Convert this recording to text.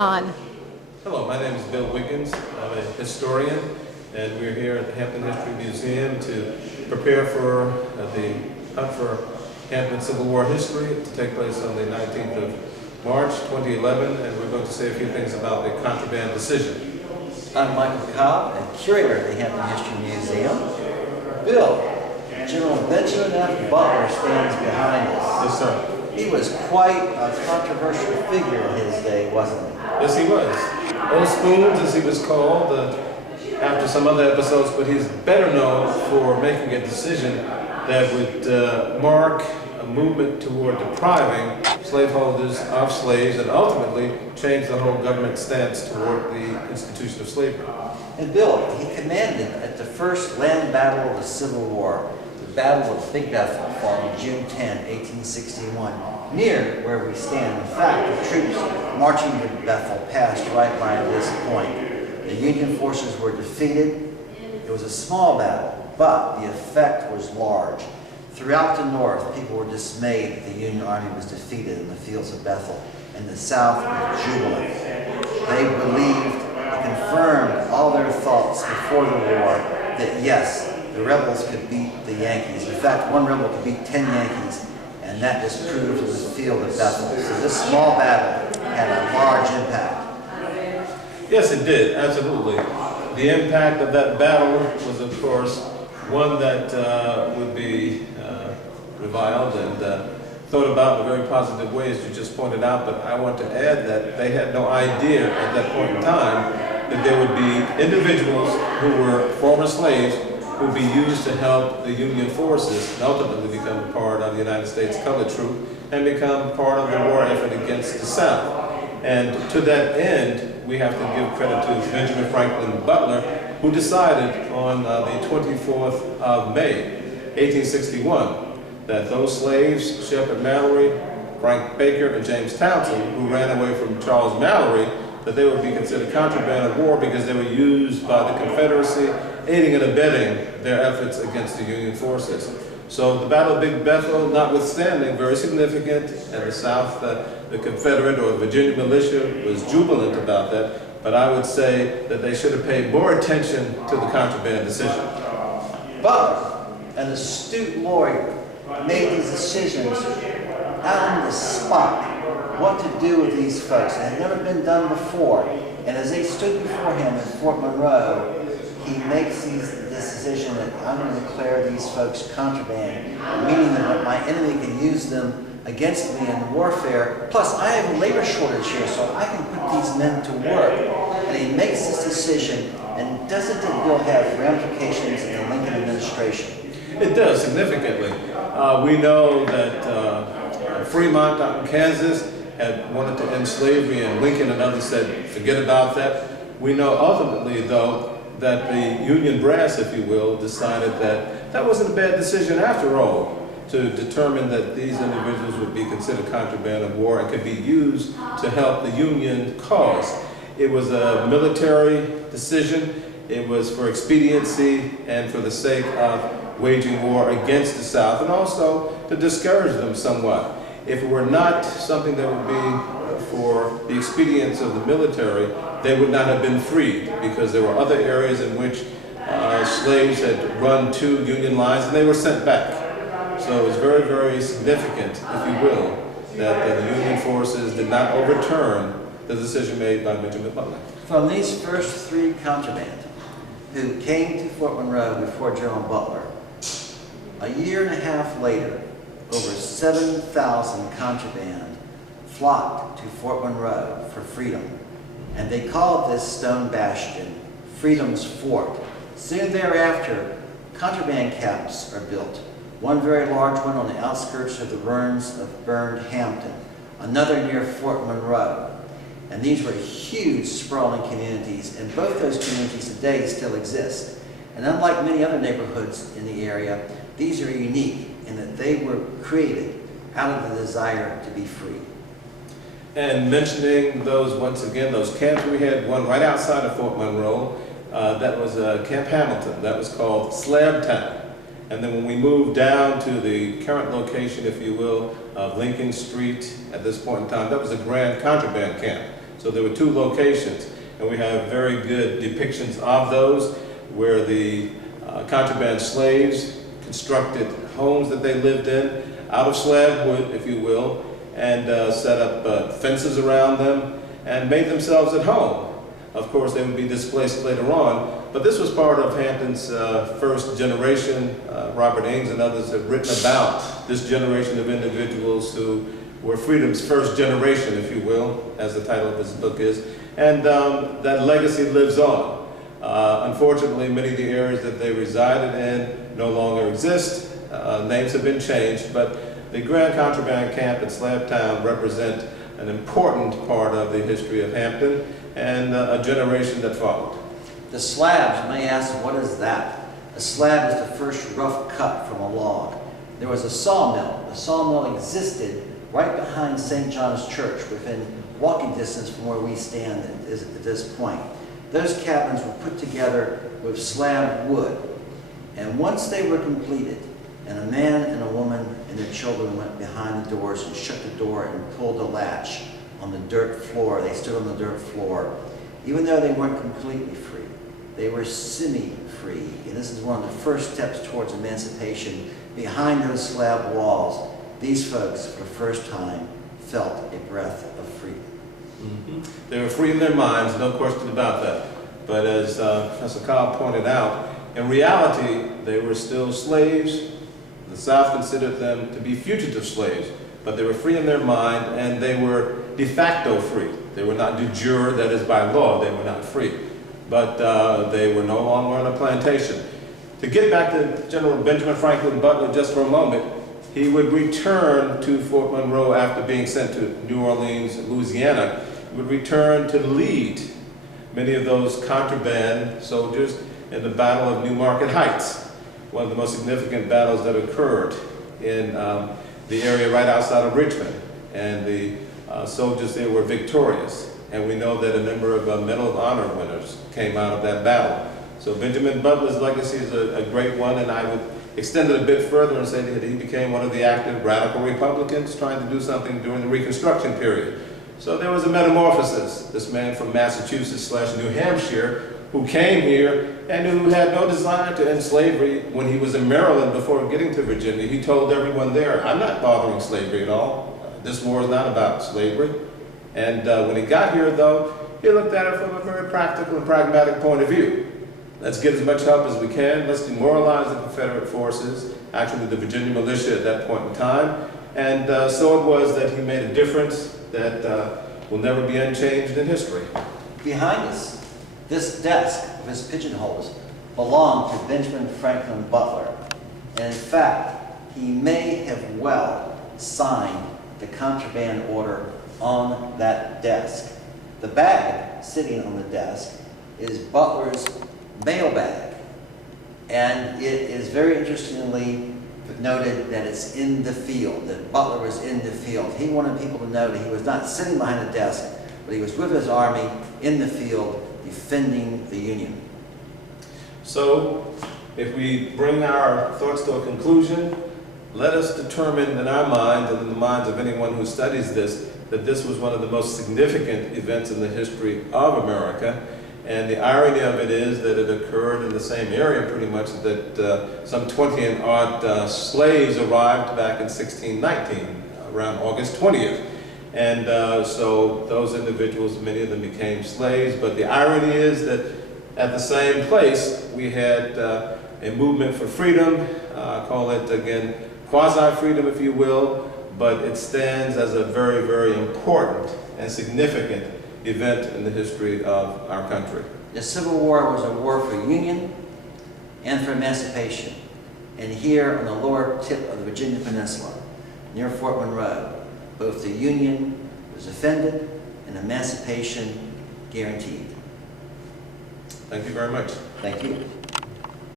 On. Hello, my name is Bill Wiggins. I'm a historian, and we're here at the Hampton History Museum to prepare for the Hunt for Hampton Civil War history to take place on the 19th of March, 2011, and we're going to say a few things about the contraband decision. I'm Michael Cobb, and curator of the Hampton History Museum. Bill, General Benjamin Butler stands behind us. Yes, sir. He was quite a controversial figure in his day, wasn't he? Yes, he was. Old Spoons, as he was called, after some other episodes, but he's better known for making a decision that would mark a movement toward depriving slaveholders of slaves and ultimately change the whole government stance toward the institution of slavery. And Bill, he commanded at the first land battle of the Civil War, the Battle of Big Bethel, on June 10, 1861, near where we stand. In fact, the troops marching to Bethel passed right by this point. The Union forces were defeated. It was a small battle, but the effect was large. Throughout the North, people were dismayed that the Union Army was defeated in the fields of Bethel, and the South was jubilant. They believed and confirmed all their thoughts before the war that yes, the rebels could beat the Yankees. In fact, one rebel could beat 10 Yankees, and that just proved it was the field of Bethel. So this small battle had a large impact. Yes, it did, absolutely. The impact of that battle was, of course, one that would be reviled and thought about in a very positive way, as you just pointed out, but I want to add that they had no idea at that point in time that there would be individuals who were former slaves who would be used to help the Union forces and ultimately become part of the United States colored troop and become part of the war effort against the South. And to that end, we have to give credit to Benjamin Franklin Butler, who decided on the 24th of May, 1861, that those slaves, Shepard Mallory, Frank Baker, and James Townsend, who ran away from Charles Mallory, that they would be considered contraband of war because they were used by the Confederacy, aiding and abetting their efforts against the Union forces. So the Battle of Big Bethel, notwithstanding, very significant, and the South, the Confederate or Virginia militia was jubilant about that, but I would say that they should have paid more attention to the contraband decision. Butler, an astute lawyer, made these decisions out on the spot, what to do with these folks. It had never been done before. And as they stood before him in Fort Monroe, he makes this decision that I'm going to declare these folks contraband, meaning that my enemy can use them against me in warfare. Plus, I have a labor shortage here, so I can put these men to work. And he makes this decision, and doesn't it will have ramifications in the Lincoln administration? It does, significantly. We know that Fremont out in Kansas had wanted to end slavery, and Lincoln and others said, forget about that. We know ultimately, though, that the Union brass, if you will, decided that that wasn't a bad decision after all, to determine that these individuals would be considered contraband of war and could be used to help the Union cause. It was a military decision. It was for expediency and for the sake of waging war against the South, and also to discourage them somewhat. If it were not something that would be for the expedience of the military, they would not have been freed, because there were other areas in which slaves had run to Union lines and they were sent back. So it was very, very significant, if you will, that the Union forces did not overturn the decision made by Benjamin Butler. From these first three contraband who came to Fort Monroe before General Butler, a year and a half later, over 7,000 contraband flocked to Fort Monroe for freedom. And they called this stone bastion Freedom's Fort. Soon thereafter, contraband camps are built. One very large one on the outskirts of the ruins of burned Hampton, another near Fort Monroe. And these were huge, sprawling communities, and both those communities today still exist. And unlike many other neighborhoods in the area, these are unique in that they were created out of the desire to be free. And mentioning those, once again, those camps we had, one right outside of Fort Monroe, that was Camp Hamilton. That was called Slab Town. And then when we moved down to the current location, if you will, of Lincoln Street at this point in time, that was a Grand Contraband Camp. So there were two locations, and we have very good depictions of those where the contraband slaves constructed homes that they lived in out of slab wood, if you will, and set up fences around them and made themselves at home. Of course, they would be displaced later on, but this was part of Hampton's first generation. Robert Ings and others have written about this generation of individuals who were freedom's first generation, if you will, as the title of this book is, and that legacy lives on. Unfortunately, many of the areas that they resided in no longer exist. Names have been changed, but the Grand Contraband Camp in Slab Town represent an important part of the history of Hampton and a generation that followed. The slabs, you may ask, what is that? A slab is the first rough cut from a log. There was a sawmill. The sawmill existed right behind St. John's Church, within walking distance from where we stand at this point. Those cabins were put together with slab wood, and once they were completed, and a man and a woman and their children went behind the doors and shut the door and pulled the latch on the dirt floor. They stood on the dirt floor. Even though they weren't completely free, they were semi-free. And this is one of the first steps towards emancipation. Behind those slab walls, these folks, for the first time, felt a breath of freedom. Mm-hmm. They were free in their minds, no question about that. But as Professor Cobb pointed out, in reality, they were still slaves. The South considered them to be fugitive slaves, but they were free in their mind, and they were de facto free. They were not de jure, that is by law, they were not free. But they were no longer on a plantation. To get back to General Benjamin Franklin Butler just for a moment, he would return to Fort Monroe after being sent to New Orleans, Louisiana. He would return to lead many of those contraband soldiers in the Battle of New Market Heights, one of the most significant battles that occurred in the area right outside of Richmond. And the soldiers there were victorious. And we know that a number of Medal of Honor winners came out of that battle. So Benjamin Butler's legacy is a great one, and I would extend it a bit further and say that he became one of the active radical Republicans trying to do something during the Reconstruction period. So there was a metamorphosis. This man from Massachusetts/New Hampshire who came here and who had no desire to end slavery. When he was in Maryland before getting to Virginia, he told everyone there, I'm not bothering slavery at all. This war is not about slavery. And when he got here, though, he looked at it from a very practical and pragmatic point of view. Let's get as much help as we can. Let's demoralize the Confederate forces, actually the Virginia militia at that point in time. And so it was that he made a difference that will never be unchanged in history. Behind us, this desk with its pigeonholes belonged to Benjamin Franklin Butler. And in fact, he may have well signed the contraband order on that desk. The bag sitting on the desk is Butler's mail bag. And it is very interestingly noted that it's in the field, that Butler was in the field. He wanted people to know that he was not sitting behind a desk, but he was with his army in the field defending the Union. So, if we bring our thoughts to a conclusion, let us determine in our minds and in the minds of anyone who studies this, that this was one of the most significant events in the history of America. And the irony of it is that it occurred in the same area pretty much that some 20 and odd slaves arrived back in 1619, around August 20th. And so those individuals, many of them became slaves. But the irony is that at the same place, we had a movement for freedom, call it again quasi-freedom if you will, but it stands as a very, very important and significant event in the history of our country. The Civil War was a war for union and for emancipation. And here on the lower tip of the Virginia Peninsula, near Fort Monroe, both the Union was defended and emancipation guaranteed. Thank you very much. Thank you.